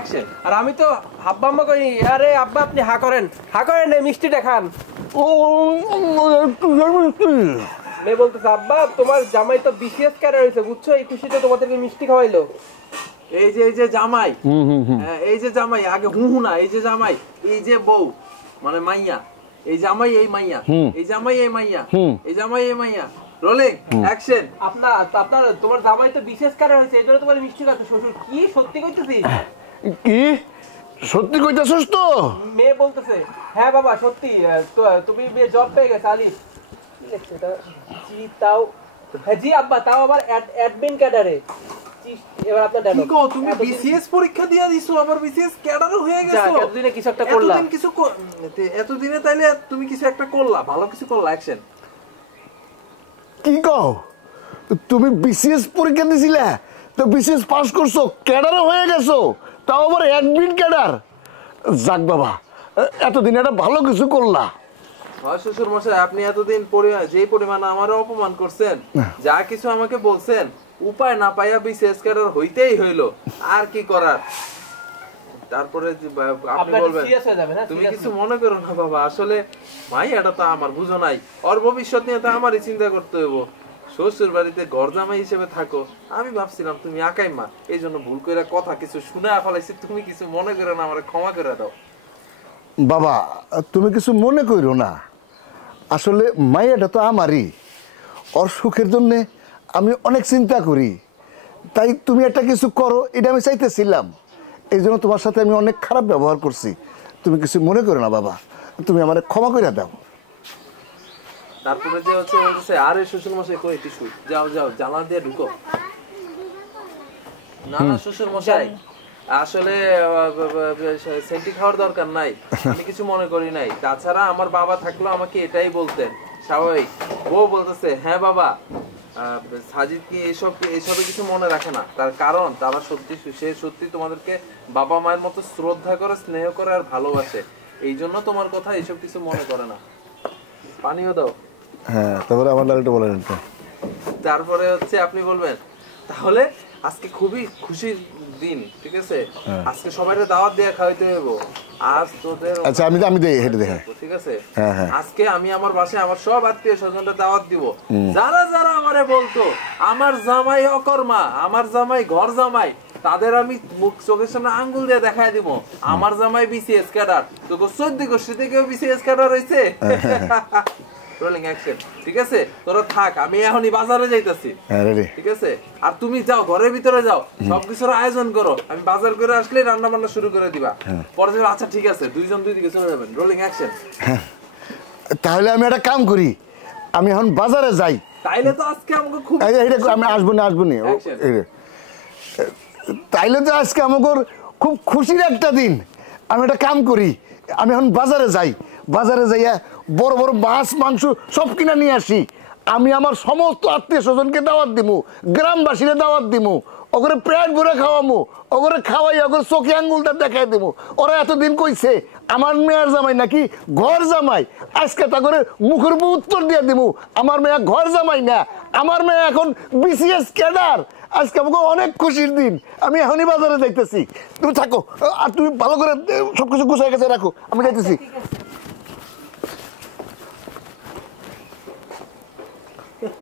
Action. আর আমি তো আব্বা আম্মা কই, আরে আব্বা আপনি হা করেন এই মিষ্টিটা খান। ও মেয়ে বলতেছে আব্বা তোমার জামাই তো বিসিএস ক্যাডার হয়েছে বুঝছো, এই খুশিতে তোমাদেরকে মিষ্টি খাওয়াইলো। এই যে জামাই, এই যে জামাই, আগে হু না, এই যে জামাই, এই যে বউ মানে মাইয়া, এই জামাই এই মাইয়া, এই জামাই এই মাইয়া, এই জামাই এই মাইয়া। Rolling action. আপনার তোমার জামাই তো বিসিএস ক্যাডার হয়েছে, এজন্য তোমার মিষ্টি খাচ্ছে। শ্বশুর কি সত্যি কইতেছিস? কি সত্যি কইতাছস তো? মেয়ে বলতেছে হ্যাঁ বাবা সত্যি, তুমি জব পেয়ে গেছে আলিফ। জি তাও, হ্যাঁ জি আব্বা তাও আবার অ্যাডমিন ক্যাডারে। এবার আপনার ডায়লগ। কি কও তুমি বিসিএস পরীক্ষা দিয়া দিছো, আবার বিসিএস ক্যাডারও হয়ে গেছো? এতদিনে কিছু একটা করলা। এতদিনে তাইলে তুমি কিছু একটা করলা, ভালো কিছু করলা। অ্যাকশন। কি কও তুমি বিসিএস পরীক্ষা দিছিলে, তো বিসিএস পাস করছো, ক্যাডারও হয়ে গেছো, তাও আবার অ্যাডমিন ক্যাডার। যাক বাবা, এতদিন একটা ভালো কিছু করলা। শ্বশুর মশাই আপনি এতদিন যে পরিমাণ আমারও অপমান করছেন, যা কিছু আমাকে বলছেন, উপায় না পাইয়া বিসিএস ক্যাডার হইতেই হইলো, আর কি করার। তারপরে আপনি বলবেন তুমি কিছু মনে করো না বাবা, আসলে ভাই এটা তো আমার বুঝো নাই, ওর ভবিষ্যৎ নিয়ে তো আমারই চিন্তা করতে হইব। শ্বশুর বাড়িতে গরজামাই হিসেবে থাকো, আমি ভাবছিলাম তুমি একাই মা, এই জন্য ভুল করে কথা কিছু শুনে ফেলাইছি, তুমি কিছু মনে করো না, আমার ক্ষমা করে দাও। বাবা তুমি কিছু মনে করো না, আসলে মাইয়াটা তো আমারই, ওর সুখের জন্যে আমি অনেক চিন্তা করি, তাই তুমি একটা কিছু করো এটা আমি চাইতেছিলাম, এই জন্য তোমার সাথে আমি অনেক খারাপ ব্যবহার করছি, তুমি কিছু মনে করো না বাবা, তুমি আমার ক্ষমা করে দাও। তারপরে যে হচ্ছে আরে শ্বশুর মশাই কই টিস্যু, যাও জানালা দিয়ে ঢুকো। না শ্বশুর মশাই আসলে সেন্টি খাওয়ার দরকার নাই, আমি কিছু মনে করি নাই, তাছাড়া আমার বাবা থাকলেও আমাকে এটাই বলতেন স্বাভাবিক। ও বলতেছে হ্যাঁ বাবা সাজিদ কি এসবে কিছু মনে রাখে না, তার কারণ তারা সত্যি তোমাদেরকে বাবা মায়ের মতো শ্রদ্ধা করে, স্নেহ করে আর ভালোবাসে, এই জন্য তোমার কথা এইসব কিছু মনে করে না। পানিও দাও। হ্যাঁ তারপরে আমার লালটা বলেন। তারপরে হচ্ছে আপনি বলবেন তাহলে আজকে খুবই খুশির দিন, ঠিক আছে, আজকে সবাইকে দাওয়াত দিয়ে খাওয়াইতে হইব। আজ তোদের আচ্ছা আমি দেই হেঁটে দেখা, ঠিক আছে, হ্যাঁ আজকে আমি আমার বাসায় আমার সব আত্মীয় স্বজনদের দাওয়াত দিব, যারা আমারে বলতো আমার জামাই অকর্মা, আমার জামাই ঘর জামাই, তাদের আমি মুখ চোখের সামনে আঙ্গুল দিয়ে দেখায় দিব আমার জামাই বিসিএস ক্যাডার, তোকে 14 গোষ্ঠীতে কেউ বিসিএস ক্যাডার হইছে। Rolling action. ঠিক আছে তোরা থাক, আমি এখনই বাজারে যাইতাছি, ঠিক আছে, আর তুমি যাও ঘরের ভিতরে যাও, সবকিছুর আয়োজন করো, আমি বাজার করে আসলে রান্না বান্না শুরু করে দিবা, পরে আচ্ছা ঠিক আছে দুইজন দুই দিকে চলে যাবেন। Rolling action. তাহলে আমি একটা কাম করি, আমি এখন বাজারে যাই, তাইলে তো আজকে আমাকে খুব আমি আসবো না তাইলে তো আজকে আমাকে খুব খুশির একটা দিন, আমি একটা কাম করি, আমি এখন বাজারে যাই, বাজারে যাইয়া বড় বড় মাছ মাংস সব কিনা নিয়ে আসি, আমি আমার সমস্ত আত্মীয় স্বজনকে দাওয়াত দিমু, গ্রামবাসীরা দাওয়াত দিমু, ওগুলো পেট ভরে খাওয়ামু, ওগুলো খাওয়াই ওগুলো চোখে আঙ্গুলটা দেখাই দেবো, ওরা এতদিন কইছে আমার মেয়ের জামাই নাকি ঘর জামাই, আজকে তা করে মুখের উপর উত্তর দিয়ে দিমু আমার মেয়ে ঘর জামাই না, আমার মেয়ে এখন বিসিএস ক্যাডার। আজকে আমাকে অনেক খুশির দিন, আমি এখনই বাজারে যাইতেছি, তুমি থাকো আর তুমি ভালো করে সবকিছু গুছাই গেছে রাখো, আমি যাইতেছি।